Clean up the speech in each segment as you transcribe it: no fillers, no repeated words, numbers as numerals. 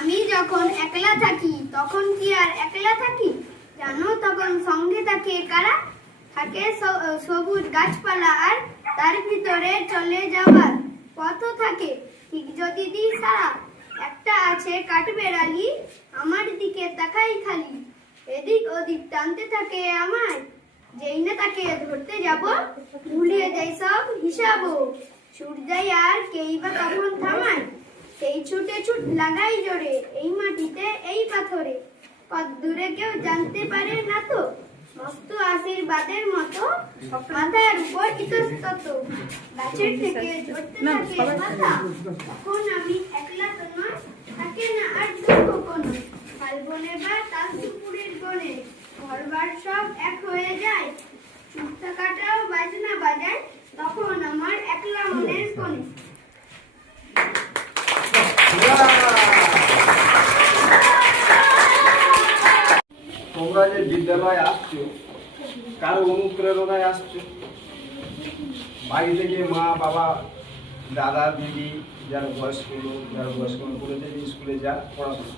আমি যখন একলা থাকি তখন কি আর একলা থাকি জানো, তখন সঙ্গে থাকে কারা, থাকে সবুজ গাছপালা আর তার ভিতরে চলে যাওয়ার পথ থাকে ঠিক যদি দিই সারা। একটা আছে কাঠবেড়ালি, আমার দিকে তাকাই খালি, এদিক ওদিক টানতে থাকে আমায়, যেই না তাকে ধরতে যাব ভুলিয়ে যাই সব হিসাব। সূর্যাই আর কেই বা কখন থামায়, সেই ছুটে ছুট লাগাই জোরে এই মাটিতে এই পাথরে, কত দূরে কেউ জানতে পারে না তো, মস্ত আশীর্বাদের মতো মাথার উপর ইতস্তত গাছের থেকে ঝরতে থাকে পাতা। তখন আমি একলা তো নয়, থাকে না আর দুঃখ কোনো, ফাল্গুনে বা তাল দুপুরের গনে ঘরবার সব এক হয়ে যায়, চুপ থাকাটাও বাজনা বাজায় তখন আমার একলা মনের কোণে। তোমরা যে বিদ্যালয়ে আসছো কারো অনুপ্রেরণায় আসছো, বাড়ি থেকে মা বাবা দাদা দিদি যারা বয়স্ক লোক যারা বয়স্ক করেছে স্কুলে যা পড়াশোনা,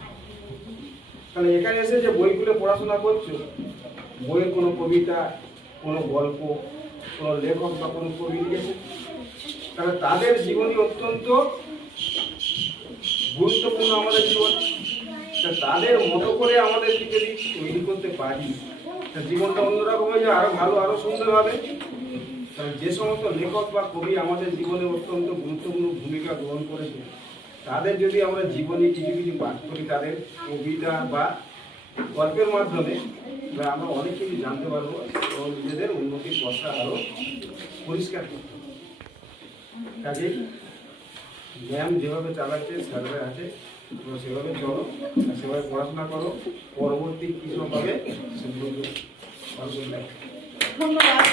তাহলে এখানে এসে যে বইগুলো পড়াশোনা করছো, বইয়ের কোনো কবিতা কোনো গল্প কোনো লেখক বা কোনো কবি লিখেছে, তাহলে তাদের জীবনী অত্যন্ত গুরুত্বপূর্ণ আমাদের জীবন। তাদের মতো করে আমাদেরকে যদি তৈরি করতে পারি জীবনটা অন্যরকম হয়ে যায়, আরো ভালো আরো সুন্দর হবে। কারণ যে সমস্ত লেখক বা কবি আমাদের জীবনে অত্যন্ত গুরুত্বপূর্ণ ভূমিকা গ্রহণ করেছে, তাদের যদি আমরা জীবনে কিছু কিছু পাঠ করি, তাদের কবিতা বা গল্পের মাধ্যমে আমরা অনেক কিছু জানতে পারবো এবং নিজেদের উন্নতির পথটা আরো পরিষ্কার করতে হবে। কাজেই জ্ঞান যেভাবে চালাচ্ছে স্যাররা আছে সেভাবে চলো, সেভাবে পড়াশোনা করো, পরবর্তী কৃষ্ণ পাবে সেগুলো ধন্যবাদ।